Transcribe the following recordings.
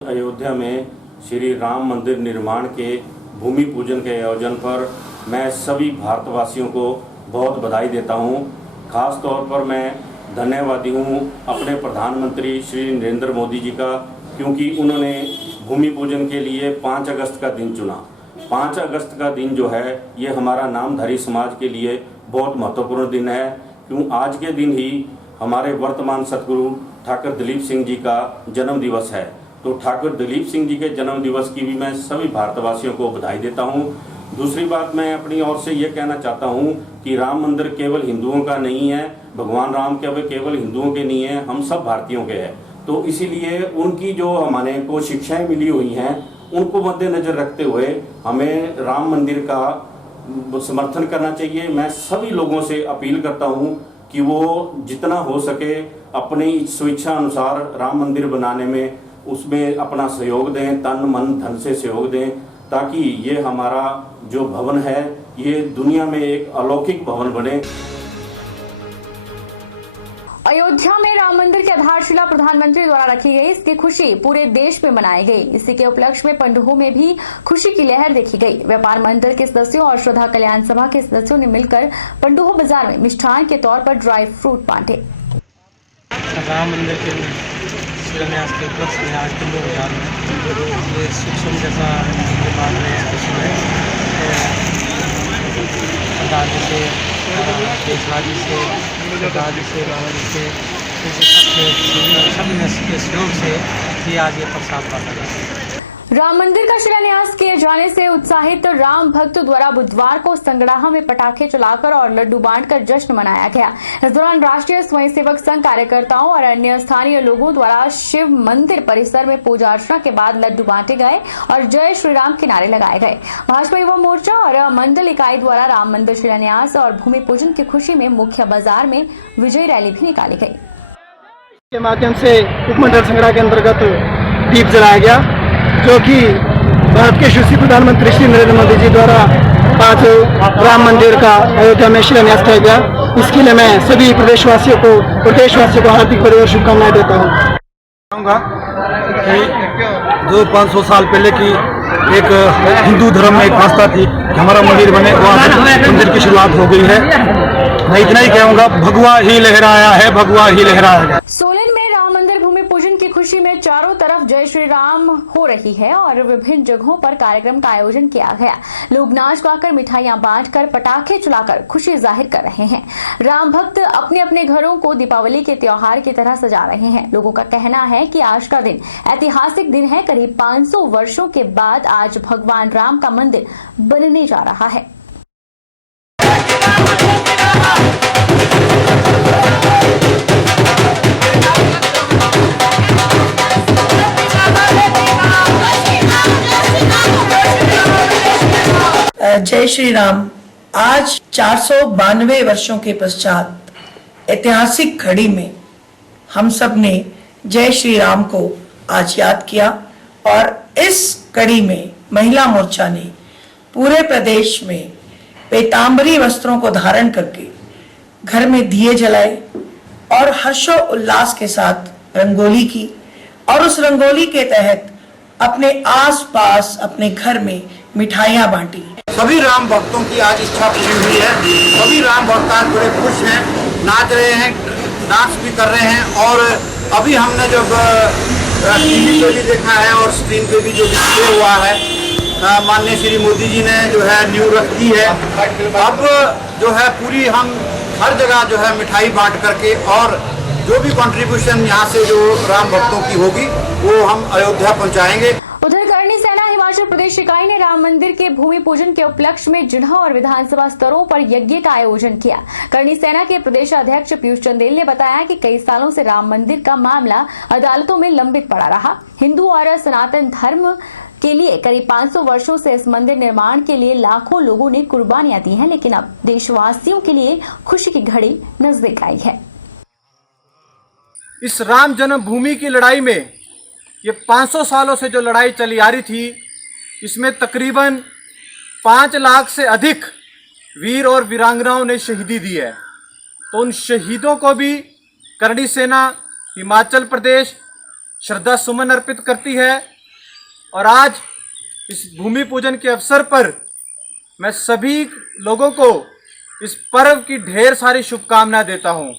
अयोध्या में श्री राम मंदिर निर्माण के भूमि पूजन के आयोजन पर मैं सभी भारतवासियों को बहुत बधाई देता हूं। खास तौर पर मैं धन्यवादी हूं अपने प्रधानमंत्री श्री नरेंद्र मोदी जी का, क्योंकि उन्होंने भूमि पूजन के लिए 5 अगस्त का दिन चुना। 5 अगस्त का दिन जो है ये हमारा नामधारी समाज के लिए बहुत महत्वपूर्ण दिन है, क्यों आज के दिन ही हमारे वर्तमान सतगुरु ठाकुर दिलीप सिंह जी का जन्म दिवस है। तो ठाकुर दिलीप सिंह जी के जन्म दिवस की भी मैं सभी भारतवासियों को बधाई देता हूं। दूसरी बात मैं अपनी ओर से ये कहना चाहता हूं कि राम मंदिर केवल हिंदुओं का नहीं है, भगवान राम केवल हिंदुओं के नहीं है, हम सब भारतीयों के हैं। तो इसीलिए उनकी जो हमारे को शिक्षाएं मिली हुई हैं उनको मद्देनजर रखते हुए हमें राम मंदिर का समर्थन करना चाहिए। मैं सभी लोगों से अपील करता हूं कि वो जितना हो सके अपनी स्वेच्छा अनुसार राम मंदिर बनाने में उसमें अपना सहयोग दें, तन मन धन से सहयोग दें, ताकि ये हमारा जो भवन है ये दुनिया में एक अलौकिक भवन बने। अयोध्या में राम मंदिर की आधारशिला प्रधानमंत्री द्वारा रखी गई, इसकी खुशी पूरे देश में मनाई गई। इसी के उपलक्ष्य में पंडुहो में भी खुशी की लहर देखी गई। व्यापार मंडल के सदस्यों और श्रद्धा कल्याण सभा के सदस्यों ने मिलकर पंडुहो बाजार में मिष्ठान के तौर पर ड्राई फ्रूट बांटे। राम मंदिर के शिलान्यास के उपलक्ष्य में आज पंडुहो बाजार में ये सूक्ष्म जैसा बात रहे हैं सरदार जी से, केशवा जी से, सरदार जी से, रावण जी से, सब सहयोग से ये आज ये प्रसाद बांटा जाता है। राम मंदिर का शिलान्यास किए जाने से उत्साहित राम भक्तों द्वारा बुधवार को संगड़ाहा में पटाखे चलाकर और लड्डू बांटकर जश्न मनाया गया। इस दौरान राष्ट्रीय स्वयंसेवक संघ कार्यकर्ताओं और अन्य स्थानीय लोगों द्वारा शिव मंदिर परिसर में पूजा अर्चना के बाद लड्डू बांटे गए और जय श्री राम के नारे लगाए गए। भाजपा युवा मोर्चा और मंडल इकाई द्वारा राम मंदिर शिलान्यास और भूमि पूजन की खुशी में मुख्य बाजार में विजय रैली भी निकाली गई। के माध्यम से उपमंडल संग्रह के अंतर्गत दीप जलाया गया, जो कि भारत के यशस्वी प्रधानमंत्री श्री नरेंद्र मोदी जी द्वारा 5 राम मंदिर का अयोध्या में शिलान्यास किया गया। इसके लिए मैं सभी प्रदेशवासियों को हार्दिक बधाई और शुभकामनाएं देता हूँ। कहूँगा कि जो 500 साल पहले की एक हिंदू धर्म में एक आस्था थी कि हमारा मंदिर बने, वहाँ मंदिर की शुरुआत हो गई है। मैं इतना ही कहूँगा, भगवा ही लहराया है, भगवा ही लहराया है। सोलन में राम मंदिर भूमि पूजन की खुशी में चारों तरफ जय श्री राम हो रही है और विभिन्न जगहों पर कार्यक्रम का आयोजन किया गया। लोग नाच गाकर, मिठाइयां बांटकर, पटाखे चलाकर खुशी जाहिर कर रहे हैं। राम भक्त अपने अपने घरों को दीपावली के त्योहार की तरह सजा रहे हैं। लोगों का कहना है कि आज का दिन ऐतिहासिक दिन है। करीब 500 वर्षों के बाद आज भगवान राम का मंदिर बनने जा रहा है। जय श्री राम। आज 492 वर्षों के पश्चात ऐतिहासिक घड़ी में हम सब ने जय श्री राम को आज याद किया और इस कड़ी में महिला मोर्चा ने पूरे प्रदेश में पीतांबरी वस्त्रों को धारण करके घर में दिए जलाए और हर्षो उल्लास के साथ रंगोली की और उस रंगोली के तहत अपने आस-पास अपने घर में मिठाइयां बांटी। सभी राम भक्तों की आज इच्छा पूरी हुई है। सभी राम भक्त आज बड़े खुश हैं, नाच रहे हैं, डांस भी कर रहे हैं। और अभी हमने जब टीवी पे भी देखा है और स्क्रीन पे भी जो डिस्प्ले हुआ है, माननीय श्री मोदी जी ने जो है न्यू रखी है। अब जो है पूरी हम हर जगह जो है मिठाई बांट करके और जो भी कंट्रीब्यूशन यहाँ से जो राम भक्तों की होगी वो हम अयोध्या पहुँचाएंगे। उधर करणी सेना हिमाचल प्रदेश इकाई ने राम मंदिर के भूमि पूजन के उपलक्ष्य में जिला और विधानसभा स्तरों पर यज्ञ का आयोजन किया। करणी सेना के प्रदेश अध्यक्ष पीयूष चंदेल ने बताया कि कई सालों से राम मंदिर का मामला अदालतों में लंबित पड़ा रहा। हिंदू और सनातन धर्म के लिए करीब 500 वर्षों से इस मंदिर निर्माण के लिए लाखों लोगों ने कुर्बानियां दी हैं, लेकिन अब देशवासियों के लिए खुशी की घड़ी नजदीक आई है। इस राम जन्मभूमि की लड़ाई में ये 500 सालों से जो लड़ाई चली आ रही थी, इसमें तकरीबन 5 लाख से अधिक वीर और वीरांगनाओं ने शहीदी दी है। तो उन शहीदों को भी करणी सेना हिमाचल प्रदेश श्रद्धा सुमन अर्पित करती है। और आज इस भूमि पूजन के अवसर पर मैं सभी लोगों को इस पर्व की ढेर सारी शुभकामनाएं देता हूं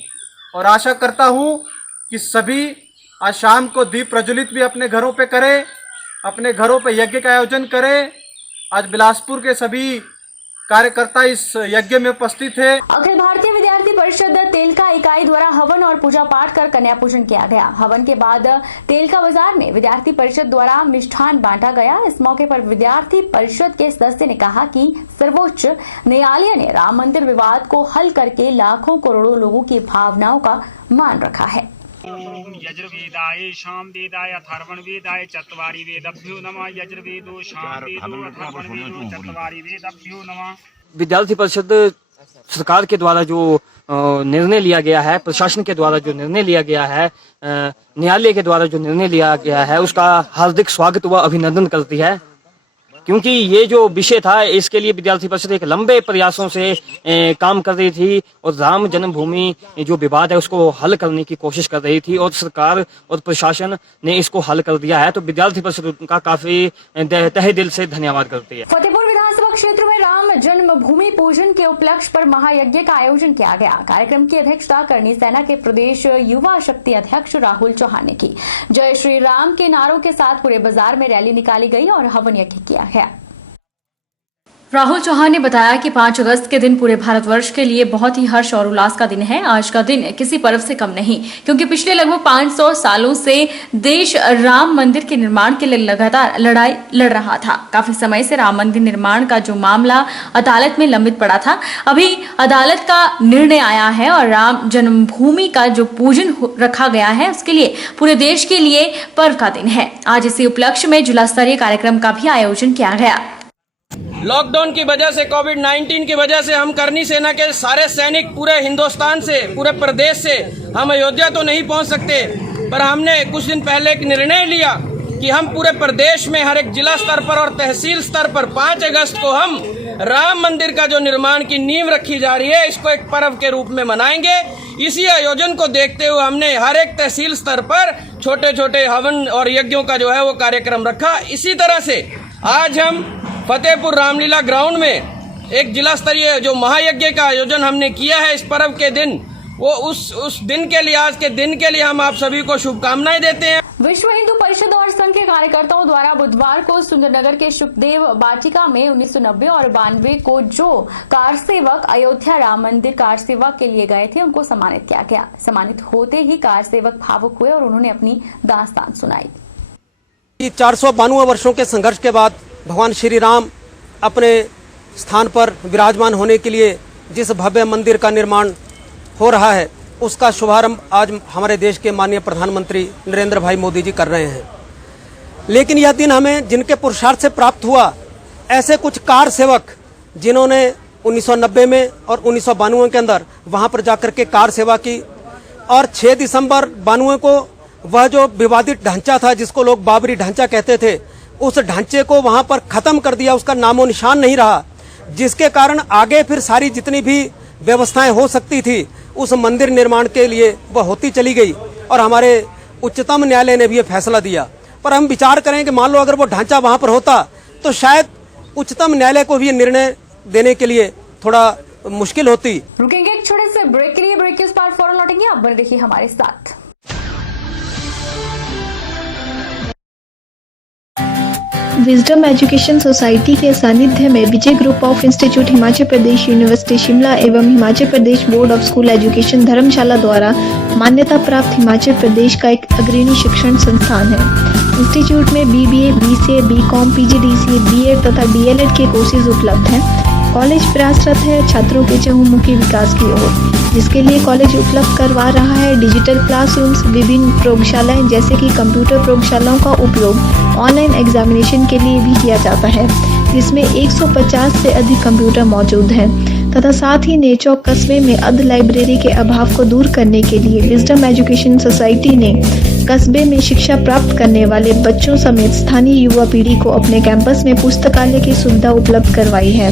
और आशा करता हूं कि सभी आज शाम को दीप प्रज्वलित भी अपने घरों पे करें, अपने घरों पे यज्ञ का आयोजन करें। आज बिलासपुर के सभी कार्यकर्ता इस यज्ञ में उपस्थित थे। अखिल भारतीय विद्यार्थी परिषद तेलका इकाई द्वारा हवन और पूजा पाठ कर कन्या पूजन किया गया। हवन के बाद तेलका बाजार में विद्यार्थी परिषद द्वारा मिष्ठान बांटा गया। इस मौके पर विद्यार्थी परिषद के सदस्य ने कहा कि सर्वोच्च न्यायालय ने राम मंदिर विवाद को हल करके लाखों करोड़ों लोगों की भावनाओं का मान रखा है। यजुर्वेदाय सामवेदाय अथर्वणवेदाय चत्वारि वेदभ्यो नमः। यजुर्वेदो सामवेदो अथर्वणवेदो चत्वारि वेदभ्यो नमः। विद्यार्थी परिषद सरकार के द्वारा जो निर्णय लिया गया है, प्रशासन के द्वारा जो निर्णय लिया गया है, न्यायालय के द्वारा जो निर्णय लिया गया है, उसका हार्दिक स्वागत व अभिनंदन करती है। क्योंकि ये जो विषय था इसके लिए विद्यार्थी परिषद एक लंबे प्रयासों से काम कर रही थी और राम जन्मभूमि जो विवाद है उसको हल करने की कोशिश कर रही थी और सरकार और प्रशासन ने इसको हल कर दिया है। तो विद्यार्थी परिषद का काफी तहे दिल से धन्यवाद करती है। फतेहपुर विधानसभा क्षेत्र में राम जन्मभूमि पूजन के उपलक्ष्य पर महायज्ञ का आयोजन किया गया। कार्यक्रम की अध्यक्षता करनी सेना के प्रदेश युवा शक्ति अध्यक्ष राहुल चौहान ने की। जय श्री राम के नारों के साथ पूरे बाजार में रैली निकाली गई और हवन यज्ञ किया गया। राहुल चौहान ने बताया कि 5 अगस्त के दिन पूरे भारतवर्ष के लिए बहुत ही हर्ष और उल्लास का दिन है। आज का दिन किसी पर्व से कम नहीं, क्योंकि पिछले लगभग 500 सालों से देश राम मंदिर के निर्माण के लिए लगातार लड़ाई लड़ रहा था। काफी समय से राम मंदिर निर्माण का जो मामला अदालत में लंबित पड़ा था, अभी अदालत का निर्णय आया है और राम जन्मभूमि का जो पूजन रखा गया है उसके लिए पूरे देश के लिए पर्व का दिन है। आज इसी उपलक्ष्य में जिला स्तरीय कार्यक्रम का भी आयोजन किया गया। लॉकडाउन की वजह से, कोविड-19 की वजह से हम करनी सेना के सारे सैनिक पूरे हिंदुस्तान से, पूरे प्रदेश से हम अयोध्या तो नहीं पहुंच सकते, पर हमने कुछ दिन पहले एक निर्णय लिया कि हम पूरे प्रदेश में हर एक जिला स्तर पर और तहसील स्तर पर 5 अगस्त को हम राम मंदिर का जो निर्माण की नींव रखी जा रही है इसको एक पर्व के रूप में मनाएंगे। इसी आयोजन को देखते हुए हमने हर एक तहसील स्तर पर छोटे छोटे हवन और यज्ञों का जो है वो कार्यक्रम रखा। इसी तरह से आज हम फतेहपुर रामलीला ग्राउंड में एक जिला स्तरीय जो महायज्ञ का आयोजन हमने किया है इस पर्व के दिन, वो उस दिन के लिए, आज के दिन के लिए हम आप सभी को शुभकामनाएं देते हैं। विश्व हिंदू परिषद और संघ के कार्यकर्ताओं द्वारा बुधवार को सुंदरनगर के सुखदेव वाटिका में 1990 और 92 को जो कार सेवक अयोध्या राम मंदिर कार सेवा के लिए गए थे उनको सम्मानित किया गया। सम्मानित होते ही कार सेवक भावुक हुए और उन्होंने अपनी दास्तान सुनाई। 492 वर्षों के संघर्ष के बाद भगवान श्री राम अपने स्थान पर विराजमान होने के लिए जिस भव्य मंदिर का निर्माण हो रहा है उसका शुभारंभ आज हमारे देश के माननीय प्रधानमंत्री नरेंद्र भाई मोदी जी कर रहे हैं। लेकिन यह दिन हमें जिनके पुरुषार्थ से प्राप्त हुआ, ऐसे कुछ कार सेवक जिन्होंने 1990 में और 1992 के अंदर वहां पर जाकर के कार सेवा की और 6 दिसंबर 92 को वह जो विवादित ढांचा था जिसको लोग बाबरी ढांचा कहते थे, उस ढांचे को वहां पर खत्म कर दिया, उसका नामो निशान नहीं रहा, जिसके कारण आगे फिर सारी जितनी भी व्यवस्थाएं हो सकती थी उस मंदिर निर्माण के लिए वह होती चली गई। और हमारे उच्चतम न्यायालय ने भी ये फैसला दिया। पर हम विचार करें कि मान लो अगर वो ढांचा वहां पर होता तो शायद उच्चतम न्यायालय को भी ये निर्णय देने के लिए थोड़ा मुश्किल होती। रुकेंगे एक छोटे से ब्रेक के लिए, ब्रेक के उस पार फौरन लौटेंगे। आप बने रहिए हमारे साथ। विजडम एजुकेशन सोसाइटी के सानिध्य में Vijay group of institute Himachal Pradesh university Shimla एवं Himachal Pradesh board of school education Dharamshala द्वारा मान्यता प्राप्त हिमाचल प्रदेश का एक अग्रणी शिक्षण संस्थान है। इंस्टीट्यूट में BBA, BCA, BCom, PGDCA, B.Ed तथा DLED के कोर्सेज उपलब्ध हैं। कॉलेज प्रयासरत है छात्रों के चहुमुखी विकास की ओर, जिसके लिए कॉलेज उपलब्ध करवा रहा है डिजिटल क्लासरूम्स, विभिन्न प्रयोगशालाएं जैसे कि कंप्यूटर प्रयोगशालाओं का उपयोग ऑनलाइन एग्जामिनेशन के लिए भी किया जाता है, जिसमें 150 से अधिक कंप्यूटर मौजूद हैं तथा साथ ही नेचौक कस्बे में अर्ध लाइब्रेरी के अभाव को दूर करने के लिए विजडम एजुकेशन सोसाइटी ने कस्बे में शिक्षा प्राप्त करने वाले बच्चों समेत स्थानीय युवा पीढ़ी को अपने कैंपस में पुस्तकालय की सुविधा उपलब्ध करवाई है।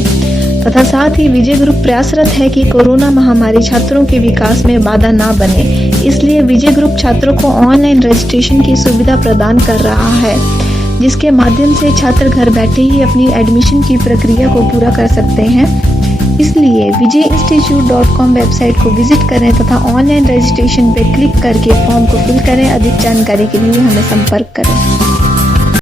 तथा साथ ही विजय ग्रुप प्रयासरत है कि कोरोना महामारी छात्रों के विकास में बाधा न बने। इसलिए विजय ग्रुप छात्रों को ऑनलाइन रजिस्ट्रेशन की सुविधा प्रदान कर रहा है, जिसके माध्यम से छात्र घर बैठे ही अपनी एडमिशन की प्रक्रिया को पूरा कर सकते हैं। इसलिए vijayinstitute.com वेबसाइट को विजिट करें तथा ऑनलाइन रजिस्ट्रेशन पर क्लिक करके फॉर्म को फिल करें। अधिक जानकारी के लिए हमें संपर्क करें।